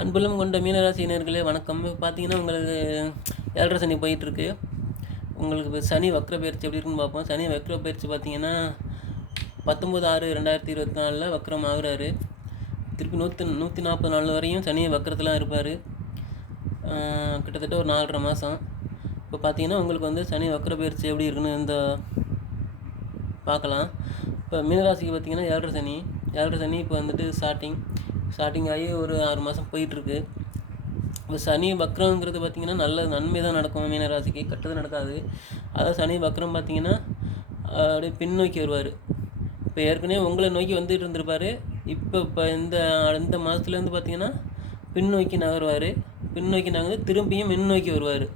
அன்புள்ளம் கொண்ட மீனராசினியர்களே வணக்கம். பார்த்தீங்கன்னா உங்களுக்கு 7.5 சனி போயிட்டுருக்கு. உங்களுக்கு இப்போ சனி வக்ர பயிற்சி எப்படி இருக்குன்னு பார்ப்போம். சனி வக்ர பயிற்சி பார்த்தீங்கன்னா 19/6/2024 வக்ரம் ஆகுறாரு. திருப்பி 140 நாள் வரையும் சனி வக்ரத்தில் இருப்பார். கிட்டத்தட்ட ஒரு 4.5 மாதம். இப்போ பார்த்தீங்கன்னா உங்களுக்கு வந்து சனி வக்ர பயிற்சி எப்படி இருக்குன்னு இந்த பார்க்கலாம். இப்போ மீனராசிக்கு பார்த்தீங்கன்னா 7.5 சனி இப்போ வந்துட்டு ஸ்டார்டிங் ஆகி ஒரு 6 மாதம் போயிட்டுருக்கு. இப்போ சனி வக்ரங்கிறது பார்த்திங்கன்னா நல்ல நன்மை தான் நடக்கும் மீனராசிக்கு, கெட்டது நடக்காது. அதாவது சனி வக்ரம் பார்த்திங்கன்னா அப்படியே பின்னோக்கி வருவார். இப்போ ஏற்கனவே உங்களை நோக்கி வந்துட்டு இருந்திருப்பார். இப்போ இந்த மாதத்துலேருந்து பார்த்திங்கன்னா பின்னோக்கி நகர்ந்து திரும்பியும் முன்னோக்கி வருவார்.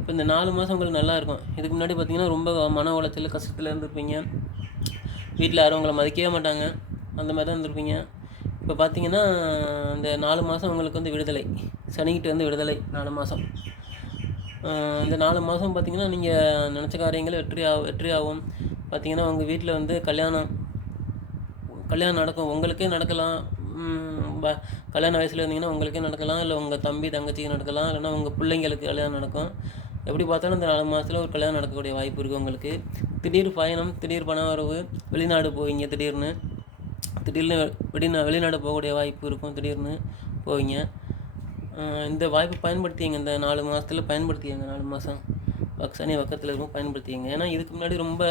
இப்போ இந்த 4 மாதம் உங்களுக்கு நல்லாயிருக்கும். இதுக்கு முன்னாடி பார்த்திங்கன்னா ரொம்ப மன உளைச்சல் கஷ்டத்தில் இருந்திருப்பீங்க. வீட்டில் யாரும் உங்களை மதிக்கவே மாட்டாங்க, அந்த மாதிரி தான் இருந்திருப்பீங்க. இப்போ பார்த்தீங்கன்னா இந்த 4 மாதம் உங்களுக்கு வந்து விடுதலை, சனிக்கிட்ட வந்து விடுதலை 4 மாதம். இந்த 4 மாதம் பார்த்திங்கன்னா நீங்கள் நினச்ச காரியங்கள் வெற்றியாகும். பார்த்திங்கன்னா உங்கள் வீட்டில் வந்து கல்யாணம் நடக்கும். உங்களுக்கே நடக்கலாம். கல்யாண வயசில் இருந்தீங்கன்னா உங்களுக்கே நடக்கலாம், இல்லை உங்கள் தம்பி தங்கச்சிக்கு நடக்கலாம், இல்லைன்னா உங்கள் பிள்ளைங்களுக்கு கல்யாணம் நடக்கும். எப்படி பார்த்தாலும் இந்த 4 மாதத்தில் ஒரு கல்யாணம் நடக்கக்கூடிய வாய்ப்பு இருக்குது உங்களுக்கு. திடீர் பயணம், திடீர் பண வரவு, வெளிநாடு போவீங்க, திடீர்னு வெளிநாடு போகக்கூடிய வாய்ப்பு இருக்கும். திடீர்னு போவீங்க. இந்த வாய்ப்பு பயன்படுத்திங்க. இந்த 4 மாதத்தில் பயன்படுத்திங்க. 4 மாதம் சனி பக்கத்தில் இருக்கும், பயன்படுத்திங்க. ஏன்னா இதுக்கு முன்னாடி ரொம்ப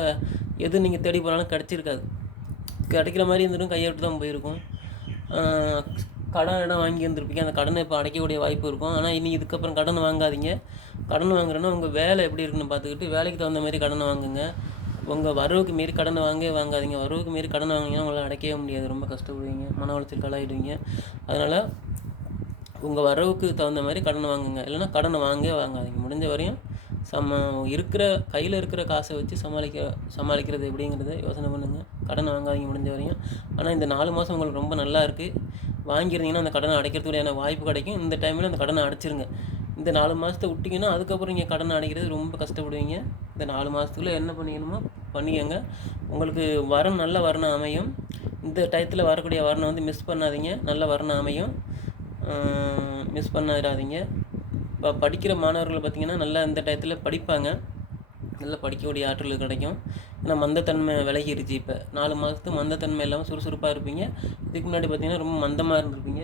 எது நீங்கள் தேடி போனாலும் கிடச்சிருக்காது. கிடைக்கிற மாதிரி இருந்துடும், கையை விட்டு தான் போயிருக்கும். கடன் வாங்கி இருந்திருப்பீங்க, அந்த கடனை இப்போ அடைக்கக்கூடிய வாய்ப்பு இருக்கும். ஆனால் இனி இதுக்கப்புறம் கடன் வாங்காதீங்க. கடன் வாங்குறேன்னா உங்கள் வேலை எப்படி இருக்குன்னு பார்த்துக்கிட்டு வேலைக்கு தகுந்த மாதிரி கடனை வாங்குங்க. உங்கள் வரவுக்கு மீறி கடனை வாங்காதீங்க. வரவுக்கு மீறி கடன் வாங்கினீங்கன்னா உங்களால் அடைக்கவே முடியாது, ரொம்ப கஷ்டப்படுவீங்க, மன உளைச்சல் கலாயிடுவீங்க. அதனால் உங்கள் வரவுக்கு தகுந்த மாதிரி கடனை வாங்குங்க, இல்லைன்னா கடனை வாங்காதீங்க. முடிஞ்ச வரையும் கையில் இருக்கிற காசை வச்சு சமாளிக்கிறது எப்படிங்கிறத யோசனை பண்ணுங்கள். கடனை வாங்காதீங்க முடிஞ்ச வரையும். ஆனால் இந்த 4 மாதம் உங்களுக்கு ரொம்ப நல்லா இருக்குது. வாங்கியிருந்தீங்கன்னா அந்த கடனை அடைக்கிறதுக்கான வாய்ப்பு கிடைக்கும். இந்த டைமில் அந்த கடனை அடைச்சிருங்க. இந்த 4 மாதத்தை விட்டிங்கன்னா அதுக்கப்புறம் நீங்கள் கடனை அடைக்கிறது ரொம்ப கஷ்டப்படுவீங்க. இந்த 4 மாதத்துக்குள்ளே என்ன பண்ணிக்கணுமோ பண்ணிக்கங்க. உங்களுக்கு நல்ல வரணம் அமையும். இந்த டயத்தில் வரக்கூடிய வரணம் வந்து மிஸ் பண்ணாதீங்க. நல்ல வரணம் அமையும், மிஸ் பண்ணிடாதீங்க. இப்போ படிக்கிற மாணவர்கள் பார்த்திங்கன்னா நல்லா இந்த டயத்தில் படிப்பாங்க, நல்லா படிக்கக்கூடிய ஆற்றல் கிடைக்கும். ஏன்னா மந்தத்தன்மை விலகிருச்சு. இப்போ 4 மாதத்துக்கு மந்தத்தன்மை இல்லாமல் சுறுசுறுப்பாக இருப்பீங்க. இதுக்கு முன்னாடி பார்த்திங்கன்னா ரொம்ப மந்தமாக இருந்திருப்பீங்க.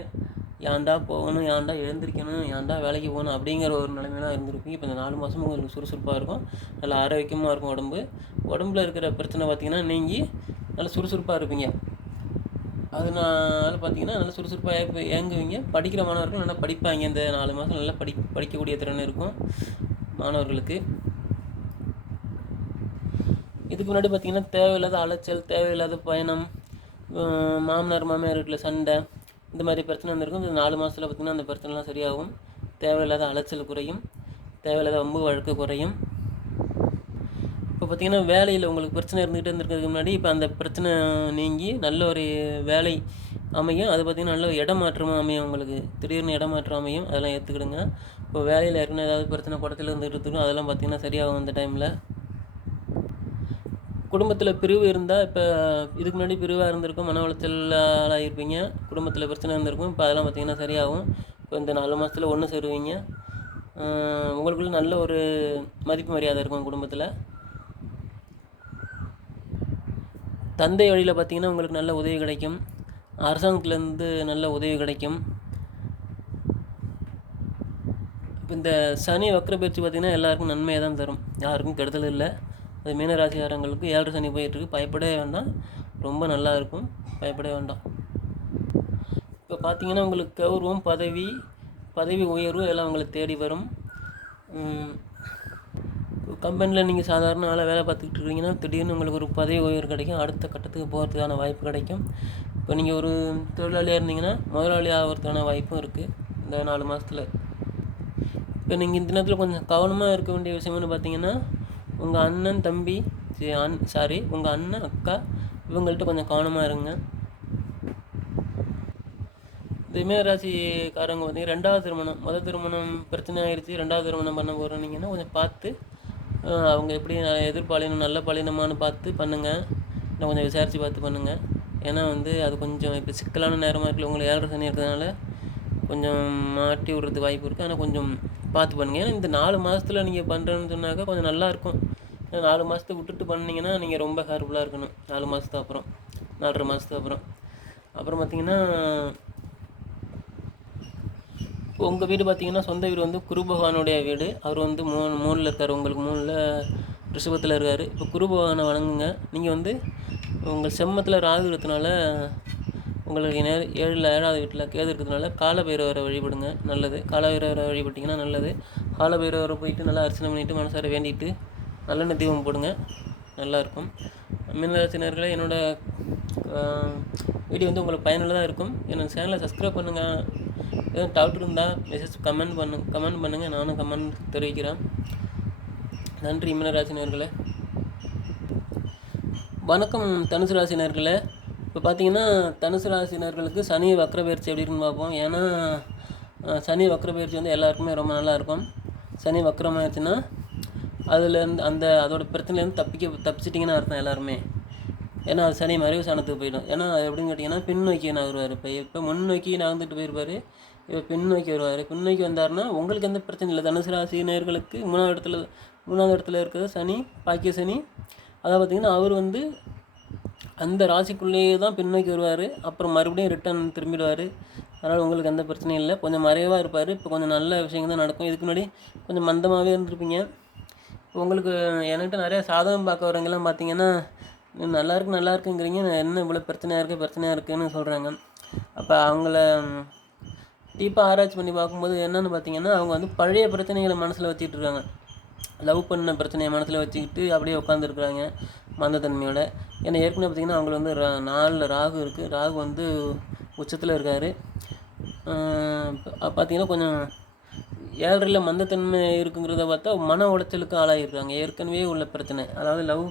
ஏன்டா போகணும், ஏன்டா எழுந்திரிக்கணும், ஏன்டா வேலைக்கு போகணும் அப்படிங்கிற ஒரு நிலைமையெல்லாம் இருந்திருப்பீங்க. இப்போ இந்த 4 மாதமும் உங்களுக்கு சுறுசுறுப்பாக இருக்கும், நல்லா ஆரோக்கியமாக இருக்கும். உடம்புல இருக்கிற பிரச்சனை பார்த்திங்கன்னா நீங்கி நல்லா சுறுசுறுப்பாக இருப்பீங்க. அதனால் பார்த்திங்கன்னா நல்லா சுறுசுறுப்பாக இயங்குவீங்க. படிக்கிற மாணவர்கள் நல்லா படிப்பாங்க. இந்த 4 மாதம் நல்லா படிக்கக்கூடிய திறன் இருக்கும் மாணவர்களுக்கு. இதுக்கு முன்னாடி பார்த்திங்கன்னா தேவையில்லாத அலைச்சல், தேவையில்லாத பயணம், மாமனார் வீட்டில் சண்டை, இந்த மாதிரி பிரச்சனை இருந்திருக்கும். இந்த 4 மாதத்தில் பார்த்திங்கன்னா அந்த பிரச்சனைலாம் சரியாகும். தேவையில்லாத அலைச்சல் குறையும், தேவையில்லாத வம்பு வழக்கு குறையும். இப்போ பார்த்திங்கன்னா வேலையில் உங்களுக்கு பிரச்சனை இருந்துகிட்டே இருந்திருக்கிறதுக்கு முன்னாடி இப்போ அந்த பிரச்சனை நீங்கி நல்ல ஒரு வேலை அமையும். அது பார்த்திங்கன்னா நல்ல இடமாற்றமும் அமையும். உங்களுக்கு திடீர்னு இடமாற்றம் அமையும், அதெல்லாம் ஏற்றுக்கிடுங்க. இப்போ வேலையில் ஏற்கனவே ஏதாவது பிரச்சனை குடத்தில் இருந்துகிட்டு இருக்கும், அதெல்லாம் பார்த்திங்கன்னா சரியாகும் அந்த டைமில். குடும்பத்தில் பிரிவு இருந்தால், இப்போ இதுக்கு முன்னாடி பிரிவாக இருந்திருக்கும், மன உளைச்சலாக இருப்பீங்க, குடும்பத்தில் பிரச்சனை இருந்திருக்கும். இப்போ அதெல்லாம் பார்த்திங்கன்னா சரியாகும். இப்போ இந்த 4 மாதத்தில் ஒன்று சேருவீங்க. உங்களுக்குள்ள நல்ல ஒரு மதிப்பு மரியாதை இருக்கும் குடும்பத்தில். தந்தை வழியில் பார்த்திங்கன்னா உங்களுக்கு நல்ல உதவி கிடைக்கும். அரசாங்கத்துலேருந்து நல்ல உதவி கிடைக்கும். இப்போ இந்த சனி வக்ர பயிற்சி பார்த்திங்கன்னா எல்லாருக்கும் நன்மையை தான் தரும், யாருக்கும் கெடுதல் இல்லை. அது மீனராசிக்காரங்களுக்கு 7.5 சனி போயிட்டுருக்கு. பயப்படவே வேண்டாம், ரொம்ப நல்லா இருக்கும், பயப்படவே வேண்டாம். இப்போ பார்த்திங்கன்னா உங்களுக்கு கௌரவம், பதவி உயர்வு எல்லாம் உங்களுக்கு தேடி வரும். கம்பெனியில் நீங்கள் சாதாரண ஆளாக வேலை பார்த்துக்கிட்டு இருக்கீங்கன்னா திடீர்னு உங்களுக்கு ஒரு பதவி உயர்வு கிடைக்கும், அடுத்த கட்டத்துக்கு போகிறதுக்கான வாய்ப்பு கிடைக்கும். இப்போ நீங்கள் ஒரு தொழிலாளியாக இருந்தீங்கன்னா முதலாளி ஆகிறதுக்கான வாய்ப்பும் இருக்குது இந்த 4 மாதத்தில். இப்போ நீங்கள் இந்த நேரத்தில் கொஞ்சம் கவனமாக இருக்க வேண்டிய விஷயம்னு பார்த்தீங்கன்னா, உங்கள் அண்ணன் தம்பி உங்கள் அண்ணன் அக்கா இவங்கள்ட்ட கொஞ்சம் கவனமாக இருங்க. இந்த மீனராசிக்காரங்க பார்த்தீங்கன்னா 2வது திருமணம், முதல் திருமணம் பிரச்சனை ஆகிடுச்சு, 2வது திருமணம் பண்ண போகிறீங்கன்னா கொஞ்சம் பார்த்து அவங்க எப்படி எதிர்பாலினம் நல்ல பாலினமானு பார்த்து பண்ணுங்கள், இன்னும் கொஞ்சம் விசாரித்து பார்த்து பண்ணுங்கள். ஏன்னா வந்து அது கொஞ்சம் இப்போ சிக்கலான நேரமாக இருக்குல்ல, உங்களுக்கு 7.5 சனி இருக்கிறதுனால கொஞ்சம் மாட்டி விட்றதுக்கு வாய்ப்பு இருக்குது. ஆனால் கொஞ்சம் பார்த்து பண்ணுங்கள். ஏன்னா இந்த 4 மாதத்தில் நீங்கள் பண்ணுறேன்னு சொன்னாக்கா கொஞ்சம் நல்லாயிருக்கும். 4 மாதத்தை விட்டுட்டு பண்ணிங்கன்னா நீங்கள் ரொம்ப கேர்ஃபுல்லாக இருக்கணும். 4 மாதத்துக்கு அப்புறம் 4.5 மாதத்துக்கு அப்புறம் பார்த்திங்கன்னா இப்போ உங்கள் வீடு பார்த்திங்கன்னா சொந்த வீடு வந்து குரு பகவானுடைய வீடு. அவர் வந்து 3ல் இருக்கார். உங்களுக்கு 3ல் ரிஷபத்தில் இருக்கார். இப்போ குரு பகவானை வணங்குங்க. நீங்கள் வந்து உங்கள் செம்மத்தில் ராகு இருக்கிறதுனால உங்களுக்கு 7வது வீட்டில் கேது இருக்கிறதுனால காலபைரவரை வழிபடுங்க, நல்லது. காலபைரவரை வழிபட்டிங்கன்னா நல்லது. காலபைரவரை போயிட்டு நல்லா அர்ச்சனை பண்ணிவிட்டு மனசார வேண்டிட்டு நல்லெண்ணெய் தீபம் போடுங்க, நல்லாயிருக்கும். மீனராசினர்களே, என்னோடய வீடியோ வந்து உங்களுக்கு பயனுள்ளதாக இருக்கும். என்னோடய சேனலை சப்ஸ்கிரைப் பண்ணுங்கள். எதுவும் டவுட் இருந்தால் மெசேஜ் கமெண்ட் பண்ணுங்கள். நானும் கமெண்ட் தெரிவிக்கிறேன். நன்றி மீனராசினர்களே. வணக்கம் தனுசு ராசினர்களே. இப்போ பார்த்தீங்கன்னா தனுசு ராசினர்களுக்கு சனி வக்ர பயிற்சி எப்படி இருக்குன்னு பார்ப்போம். ஏன்னா சனி வக்ர பயிற்சி வந்து எல்லாருக்குமே ரொம்ப நல்லாயிருக்கும். சனி வக்ரமாகிடுச்சுன்னா அதுலேருந்து அதோட பிரச்சனைலேருந்து தப்பிச்சிட்டிங்கன்னு அர்த்தம் எல்லாருமே. ஏன்னா அது சனி மறைவு சாணத்துக்கு போயிடும். ஏன்னா எப்படின்னு கேட்டிங்கன்னா பின்னோக்கி நகருவார். இப்போ முன்னோக்கி நகர்ந்துட்டு போயிருப்பார். இப்போ பின்னோக்கி வருவார். பின்னோக்கி வந்தாருன்னா உங்களுக்கு எந்த பிரச்சனை இல்லை. தனுசு ராசினர்களுக்கு 3வது இடத்துல இருக்கிறது சனி, பாக்கிய சனி. அதை பார்த்திங்கன்னா அவர் வந்து அந்த ராசிக்குள்ளேயே தான் பின்னோக்கி வருவார். அப்புறம் மறுபடியும் ரிட்டர்ன் திரும்பிடுவார். அதனால் உங்களுக்கு எந்த பிரச்சனையும் இல்லை. கொஞ்சம் மறைவாக இருப்பார். இப்போ கொஞ்சம் நல்ல விஷயங்கள் தான் நடக்கும். இதுக்கு முன்னாடி கொஞ்சம் மந்தமாகவே இருந்திருப்பீங்க. உங்களுக்கு என்கிட்ட நிறையா சாதகம் பார்க்க வரவங்கெல்லாம் பார்த்தீங்கன்னா நல்லா இருக்குங்கிறீங்க, என்ன இவ்வளோ பிரச்சனையாக இருக்குதுன்னு சொல்கிறாங்க. அப்போ அவங்கள டீப்பாக ஆராய்ச்சி பண்ணி பார்க்கும்போது என்னென்னு பார்த்தீங்கன்னா அவங்க வந்து பழைய பிரச்சனைகளை மனசில் வச்சுக்கிட்டு இருக்காங்க. லவ் பண்ண பிரச்சனையை மனசில் வச்சுக்கிட்டு அப்படியே உட்காந்துருக்குறாங்க மந்தத்தன்மையோட. ஏன்னா ஏற்கனவே பார்த்திங்கன்னா அவங்களுக்கு வந்து 4ல் ராகு இருக்குது. ராகு வந்து உச்சத்தில் இருக்கார். பார்த்திங்கன்னா கொஞ்சம் 7ல் மந்தத்தன்மை இருக்குங்கிறத பார்த்தா மன உளைச்சலுக்கு ஆளாகிருக்காங்க. ஏற்கனவே உள்ள பிரச்சனை, அதாவது லவ்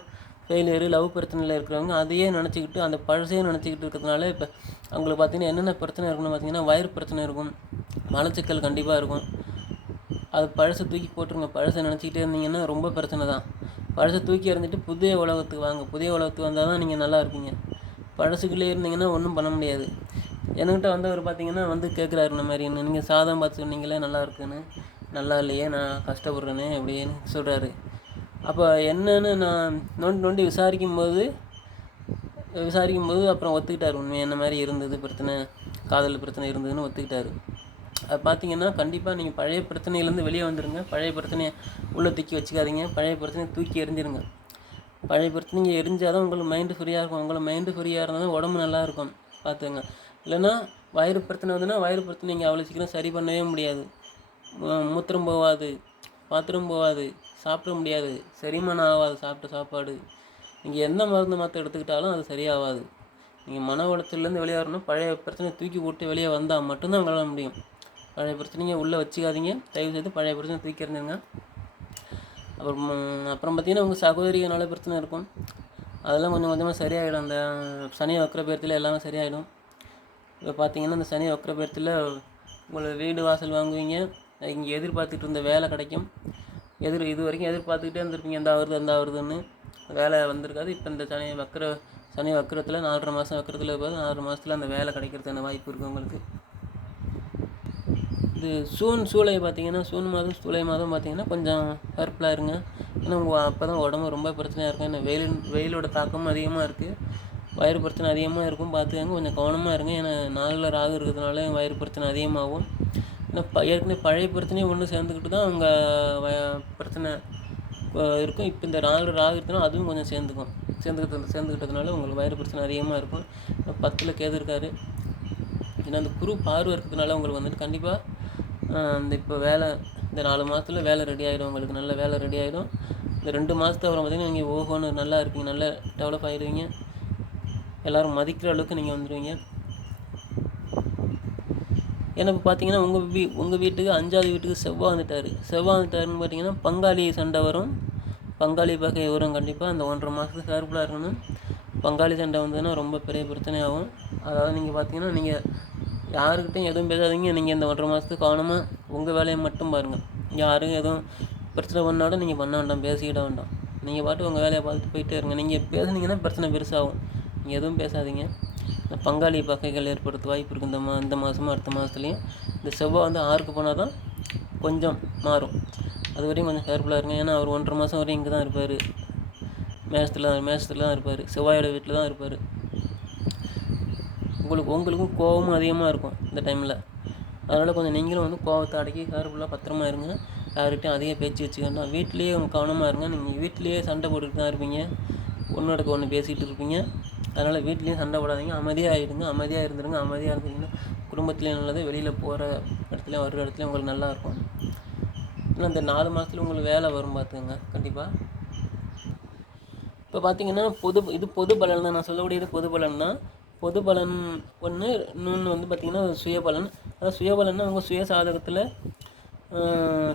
ஃபெயிலியரு, லவ் பிரச்சனையில் இருக்கிறவங்க அதையே நினச்சிக்கிட்டு அந்த பழசையே நினச்சிக்கிட்டு இருக்கிறதுனால இப்போ அவங்களுக்கு பார்த்திங்கன்னா என்னென்ன பிரச்சனை இருக்குன்னு பார்த்திங்கன்னா வயிறு பிரச்சனை இருக்கும், மலச்சிக்கல் கண்டிப்பாக இருக்கும். அது பழசை தூக்கி போட்டுருங்க. பழசை நினச்சிக்கிட்டே இருந்தீங்கன்னா ரொம்ப பிரச்சனை தான். பழசை தூக்கி எறிஞ்சிட்டு புதிய உலகத்துக்கு வாங்க. புதிய உலகத்துக்கு வந்தால் தான் நீங்கள் நல்லா இருப்பீங்க. பழசுக்குள்ளே இருந்தீங்கன்னா ஒன்றும் பண்ண முடியாது. என்கிட்ட வந்தவர் பார்த்திங்கன்னா வந்து கேட்குறாரு, இந்த மாதிரி நீங்கள் சாதம் பார்த்து சொன்னீங்களே நல்லா இருக்குன்னு, நல்லா இல்லையே, நான் கஷ்டப்படுறேன்னு அப்படின்னு சொல்கிறாரு. அப்போ என்னன்னு நான் நோண்டி விசாரிக்கும் போது அப்புறம் ஒத்துக்கிட்டார். உண்மையாக என்ன மாதிரி இருந்தது பிரச்சனை, காதல் பிரச்சனை இருந்ததுன்னு ஒத்துக்கிட்டார். அது பார்த்திங்கன்னா கண்டிப்பாக நீங்கள் பழைய பிரச்சனையிலேருந்து வெளியே வந்துடுங்க. பழைய பிரச்சனையை உள்ளே தூக்கி வச்சுக்காதீங்க. பழைய பிரச்சனையை தூக்கி எறிஞ்சிருங்க. பழைய பிரச்சனைங்க எரிஞ்சால் தான் உங்களுக்கு மைண்டு ஃப்ரீயாக இருக்கும். உங்களை மைண்டு ஃப்ரீயாக இருந்தால் தான் உடம்பு நல்லாயிருக்கும். பார்த்துங்க. இல்லைன்னா வயிறு பிரச்சனை வந்துன்னா வயிறு பிரச்சனை நீங்கள் அவ்வளோ சீக்கிரம் சரி பண்ணவே முடியாது. மூத்திரம் போகாது, பாத்திரம் போகாது, சாப்பிட முடியாது, செரிமானம் ஆகாது. சாப்பிட்ட சாப்பாடு நீங்கள் எந்த மருந்து மாற்ற எடுத்துக்கிட்டாலும் அது சரியாகாது. நீங்கள் மன உளைச்சல்லேருந்து வெளியே வரணும். பழைய பிரச்சனையை தூக்கி போட்டு வெளியே வந்தால் மட்டும்தான் உங்களால் முடியும். பழைய பிரச்சனைங்க உள்ளே வச்சுக்காதீங்க. தயவு செய்து பழைய பிரச்சனை தூக்கி எறிஞ்சிருங்க. அப்புறம் பார்த்திங்கன்னா உங்கள் சகோதரிகளால் பிரச்சனை இருக்கும். அதெல்லாம் கொஞ்சம் கொஞ்சமாக சரியாயிடும். அந்த சனி வக்ர பயிற்சியில் எல்லாமே சரியாயிடும். இப்போ பார்த்திங்கன்னா இந்த சனி வக்ர பயிற்சியில் உங்களை வீடு வாசல் வாங்குவீங்க. இங்கே எதிர்பார்த்துட்டு இருந்த வேலை கிடைக்கும். இது வரைக்கும் எதிர்பார்த்துக்கிட்டே இருந்திருப்பீங்க, எந்த வருதுன்னு. வேலை வந்திருக்காது. இப்போ இந்த சனி வக்கரத்தில் 4.5 மாதம் வக்கரத்தில் இருப்பாது. 4 மாதத்தில் அந்த வேலை கிடைக்கிறதுக்கான வாய்ப்பு இருக்குது உங்களுக்கு. இது ஜூலை பார்த்திங்கன்னா ஜூலை மாதம் பார்த்திங்கன்னா கொஞ்சம் கேர்ஃபுல்லாக இருங்க. ஏன்னா அப்போ தான் உடம்பு ரொம்ப பிரச்சனையாக இருக்கும். ஏன்னா வெயிலோட தாக்கமும் அதிகமாக இருக்குது. வயிறு பிரச்சனை அதிகமாக இருக்கும். பார்த்துக்கங்க, கொஞ்சம் கவனமாக இருங்க. ஏன்னா 4ல் ராகு இருக்கிறதுனால வயிறு பிரச்சனை அதிகமாகும். ஏன்னா ஏற்கனவே பழைய பிரச்சனையும் ஒன்று சேர்ந்துக்கிட்டு தான் அவங்க பிரச்சனை இருக்கும். இப்போ இந்த 4 ராகு இருக்குன்னா அதுவும் கொஞ்சம் சேர்ந்துக்கிட்டதுனால உங்களுக்கு வயிறு பிரச்சனை அதிகமாக இருக்கும். 10ல் கேது இருக்கார். ஏன்னா அந்த குரு பார்வை இருக்கிறதுனால உங்களுக்கு வந்துட்டு கண்டிப்பாக இப்போ இந்த 4 மாதத்தில் வேலை ரெடி ஆகிடும். உங்களுக்கு நல்ல வேலை ரெடி ஆகிடும். இந்த 2 மாதத்துக்கு அப்புறம் பார்த்திங்கன்னா நீங்கள் ஓஹோன்னு நல்லா இருப்பீங்க, நல்லா டெவலப் ஆகிடுவீங்க. எல்லோரும் மதிக்கிற அளவுக்கு நீங்கள் வந்துடுவீங்க. ஏன்னா இப்போ பார்த்தீங்கன்னா உங்கள் வீட்டுக்கு 5வது வீட்டுக்கு செவ்வாய் வந்துட்டாருன்னு பார்த்தீங்கன்னா பங்காளி சண்டை வரும், பங்காளி பகை வரும். கண்டிப்பாக அந்த 1.5 மாதத்துக்கு கேர்ஃபுல்லாக இருக்கணும். பங்காளி சண்டை வந்ததுன்னா ரொம்ப பெரிய பிரச்சனையாகும். அதாவது நீங்கள் பார்த்தீங்கன்னா நீங்கள் யாருக்கிட்டையும் எதுவும் பேசாதீங்க. நீங்கள் இந்த 1.5 மாதத்துக்கு கவனமாக உங்கள் வேலையை மட்டும் பாருங்கள். யாரும் எதுவும் பிரச்சனை பண்ணாலும் நீங்கள் பண்ண வேண்டாம், பேசிக்கிட வேண்டாம். நீங்கள் பாட்டு உங்கள் வேலையை பார்த்துட்டு போயிட்டே இருங்க. நீங்கள் பேசுனீங்கன்னா பிரச்சனை பெருசாகும். நீங்கள் எதுவும் பேசாதீங்க. பங்காளி பகைகள் ஏற்படுத்த வாய்ப்பு இருக்குது. இந்த மாதமும் அடுத்த மாதத்துலேயும் இந்த செவ்வாய் வந்து 6க்கு போனால் தான் கொஞ்சம் மாறும். அது வரையும் கொஞ்சம் கேர்ஃபுல்லாக இருங்க. ஏன்னா அவர் 1.5 மாதம் வரையும் இங்கே தான் இருப்பார், மேஷத்தில் தான் இருப்பார், செவ்வாயோட வீட்டில் தான் இருப்பார். உங்களுக்கும் கோபமும் அதிகமாக இருக்கும் இந்த டைமில். அதனால் கொஞ்சம் நீங்களும் வந்து கோபத்தை அடக்கி கேர்ஃபுல்லாக பத்திரமா இருங்க. யார்கிட்டையும் அதிகம் பேச்சு வச்சுக்கணும். வீட்லேயே கவனமாக இருங்க. நீங்கள் வீட்லேயே சண்டை போட்டுக்கிட்டு தான் இருப்பீங்க, ஒன்றோடக்கு ஒன்று பேசிகிட்டு இருப்பீங்க. அதனால் வீட்லேயும் சண்டை போடாதீங்க, அமைதியாக இருந்துருங்க. அமைதியாக இருந்தீங்கன்னா குடும்பத்துலேயும் நல்லது, வெளியில் போகிற இடத்துலையும் வர்ற இடத்துலையும் உங்களுக்கு நல்லாயிருக்கும். ஏன்னா இந்த 4 மாதத்துல உங்களுக்கு வேலை வரும் பார்த்துக்கங்க கண்டிப்பாக. இப்போ பார்த்தீங்கன்னா பொது பலன் தான் நான் சொல்லக்கூடியது. பொது பலன் தான். பொது பலன் ஒன்று, இன்னொன்று வந்து பார்த்திங்கன்னா சுயபலன். அதாவது சுயபலன்னா உங்கள் சுய சாதகத்தில்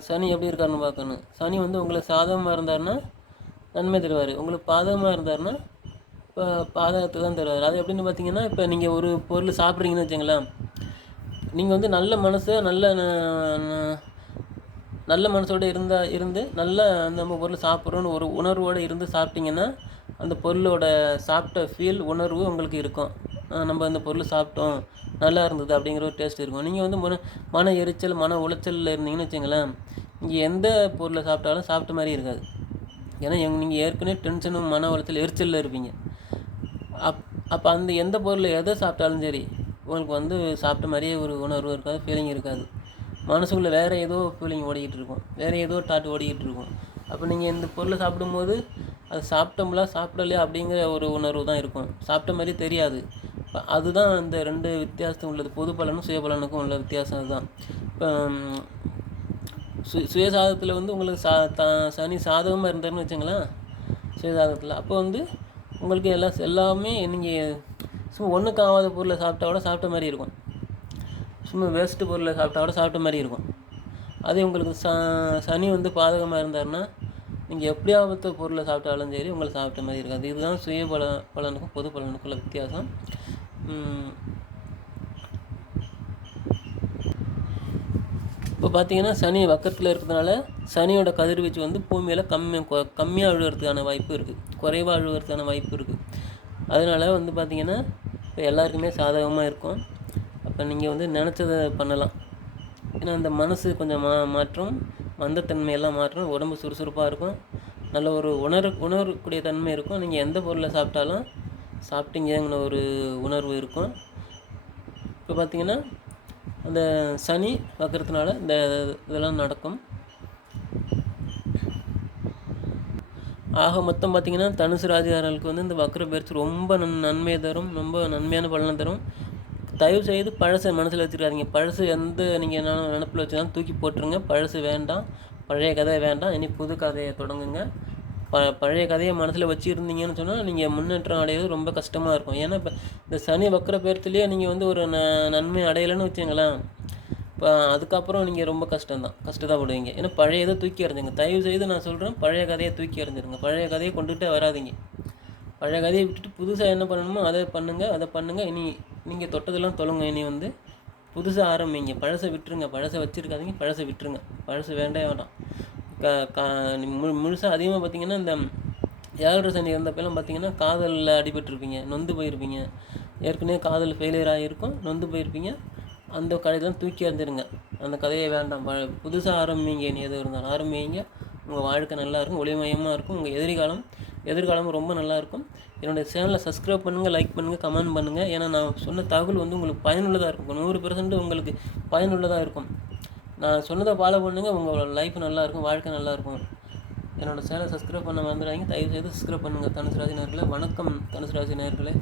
சனி எப்படி இருக்காருன்னு பார்க்கணும். சனி வந்து உங்களுக்கு சாதகமாக இருந்தாருன்னா நன்மை தருவார், உங்களுக்கு பாதகமாக இருந்தாருன்னா இப்போ பாதகத்தை தான் தருவார். அது எப்படின்னு பார்த்தீங்கன்னா, இப்போ நீங்கள் ஒரு பொருள் சாப்பிட்றீங்கன்னு வச்சுங்களேன், நீங்கள் வந்து நல்ல மனசோடு இருந்து நல்ல நம்ம பொருள் சாப்பிட்றோன்னு ஒரு உணர்வோடு இருந்து சாப்பிட்டிங்கன்னா அந்த பொருளோட சாப்பிட்ட ஃபீல் உணர்வு உங்களுக்கு இருக்கும். நம்ம அந்த பொருள் சாப்பிட்டோம், நல்லா இருந்தது அப்படிங்கிற ஒரு டேஸ்ட் இருக்கும். நீங்கள் வந்து மன எரிச்சல், மன உளைச்சலில் இருந்தீங்கன்னு வச்சுங்களேன், நீங்கள் எந்த பொருளை சாப்பிட்டாலும் சாப்பிட்ட மாதிரி இருக்காது. ஏன்னா நீங்கள் ஏற்கனவே டென்ஷனும் மன உளைச்சல் எரிச்சலில் இருப்பீங்க. அப்போ அந்த எந்த பொருள் எதை சாப்பிட்டாலும் சரி உங்களுக்கு வந்து சாப்பிட்ட மாதிரியே ஒரு உணர்வு இருக்காது, ஃபீலிங் இருக்காது. மனசுக்குள்ளே வேறு ஏதோ ஃபீலிங் ஓடிக்கிட்டு இருக்கும், வேறு ஏதோ தாட் ஓடிக்கிட்டு இருக்கும். அப்போ நீங்கள் இந்த பொருளை சாப்பிடும்போது அது சாப்பிட்டோம்ல சாப்பிடலையா அப்படிங்கிற ஒரு உணர்வு தான் இருக்கும், சாப்பிட்ட மாதிரி தெரியாது. அதுதான் இந்த 2 வித்தியாசம் உள்ளது. பொது பலனும் சுயபலனுக்கும் உள்ள வித்தியாசம் அதுதான். இப்போ சுயசாதகத்தில் வந்து உங்களுக்கு சனி சாதகமாக இருந்தாருன்னு வச்சுங்களேன் சுயசாதகத்தில், அப்போ வந்து உங்களுக்கு எல்லாமே நீங்கள் சும்மா ஒன்றுக்கு ஆகாத பொருளை சாப்பிட்டா கூட சாப்பிட்ட மாதிரி இருக்கும், சும்மா வேஸ்ட்டு பொருளை சாப்பிட்டா கூட சாப்பிட்ட மாதிரி இருக்கும். அதே உங்களுக்கு சனி வந்து பாதகமாக இருந்தாருன்னா நீங்கள் எப்படியாவது பொருளை சாப்பிட்டாலும் சரி உங்களுக்கு சாப்பிட்ட மாதிரி இருக்காது. இதுதான் பலனுக்கும் பொது பலனுக்குள்ள வித்தியாசம். இப்போ பார்த்தீங்கன்னா சனி வக்கரத்தில் இருக்கிறதுனால சனியோட கதிர்வீச்சு வந்து பூமியில் கம்மியாக அழுகிறதுக்கான வாய்ப்பு இருக்குது, குறைவாக அழுகிறதுக்கான வாய்ப்பு இருக்குது. அதனால் வந்து பார்த்திங்கன்னா இப்போ எல்லாருக்குமே சாதகமாக இருக்கும். அப்போ நீங்கள் வந்து நினச்சதை பண்ணலாம். ஏன்னா அந்த மனசு கொஞ்சம் மாற்றம், மந்தத்தன்மையெல்லாம் மாற்றம், உடம்பு சுறுசுறுப்பாக இருக்கும், நல்ல ஒரு உணரக்கூடிய தன்மை இருக்கும். நீங்கள் எந்த பொருளை சாப்பிட்டாலும் சாப்பிட்டீங்கிற ஒரு உணர்வு இருக்கும். இப்போ பார்த்திங்கன்னா அந்த சனி வக்கரத்தினால இந்த இதெல்லாம் நடக்கும். ஆக மொத்தம் பார்த்திங்கன்னா தனுசு ராசிக்காரர்களுக்கு வந்து இந்த வக்கர பயிற்சி ரொம்ப நன்மையை தரும், ரொம்ப நன்மையான பலனை தரும். தயவு செய்து பழசை மனசில் வச்சுருக்காதீங்க. பழசு நீங்கள் நினப்பில் வச்சுதான் தூக்கி போட்டுருங்க. பழசு வேண்டாம், பழைய கதை வேண்டாம், இனி புது கதையை தொடங்குங்க. பழைய கதையை மனசில் வச்சுருந்தீங்கன்னு சொன்னால் நீங்கள் முன்னேற்றம் அடையிறது ரொம்ப கஷ்டமாக இருக்கும். ஏன்னா இப்போ இந்த சனி வக்கர பயிற்சிலேயே நீங்கள் வந்து ஒரு நன்மை அடையலைன்னு வச்சுங்களேன், இப்போ அதுக்கப்புறம் நீங்கள் ரொம்ப கஷ்டப்படுவீங்க. ஏன்னா பழைய இதை தூக்கி எறிஞ்சுங்க. தயவு செய்து நான் சொல்கிறேன், பழைய கதையை தூக்கி எறிஞ்சிருங்க. பழைய கதையை கொண்டுகிட்டே வராதிங்க. பழைய கதையை விட்டுட்டு புதுசாக என்ன பண்ணணுமோ அதை பண்ணுங்கள். இனி நீங்கள் தொட்டதெல்லாம் தொழுங்க. இனி வந்து புதுசாக ஆரம்பிங்க. பழசை விட்டுருங்க, பழசை வச்சுருக்காதீங்க, பழசை விட்டுருங்க. பழசு வேண்டாம். முழுசாக அதிகமாக பார்த்திங்கன்னா இந்த 7 சனி இருந்தப்பெல்லாம் பார்த்திங்கன்னா காதலில் அடிபட்டுருப்பீங்க, நொந்து போயிருப்பீங்க. ஏற்கனவே காதல் ஃபெயிலியர் ஆகிருக்கும், நொந்து போயிருப்பீங்க. அந்த கதையெல்லாம் தூக்கி எறிஞ்சிருங்க. அந்த கதையை வேண்டாம், புதுசாக ஆரம்பிங்க. இனி எது இருந்தாலும் ஆரம்பிங்க. உங்கள் வாழ்க்கை நல்லாயிருக்கும், ஒளிமயமாக இருக்கும். உங்கள் எதிர்காலம் ரொம்ப நல்லாயிருக்கும். என்னுடைய சேனலை சப்ஸ்கிரைப் பண்ணுங்கள், லைக் பண்ணுங்கள், கமெண்ட் பண்ணுங்கள். ஏன்னா நான் சொன்ன தகவல் வந்து உங்களுக்கு பயனுள்ளதாக இருக்கும், 100% உங்களுக்கு பயனுள்ளதாக இருக்கும். நான் சொன்னதை ஃபாலோ பண்ணுங்கள், உங்களோட லைஃப் நல்லாயிருக்கும், வாழ்க்கை நல்லாயிருக்கும். என்னோடய சேனலை சப்ஸ்கிரைப் பண்ண மறந்துடாதீங்க. தயவுசெய்து சப்ஸ்கிரைப் பண்ணுங்கள் தனுசு ராசி நேயர்களே. வணக்கம் தனுசு ராசி நேயர்களே.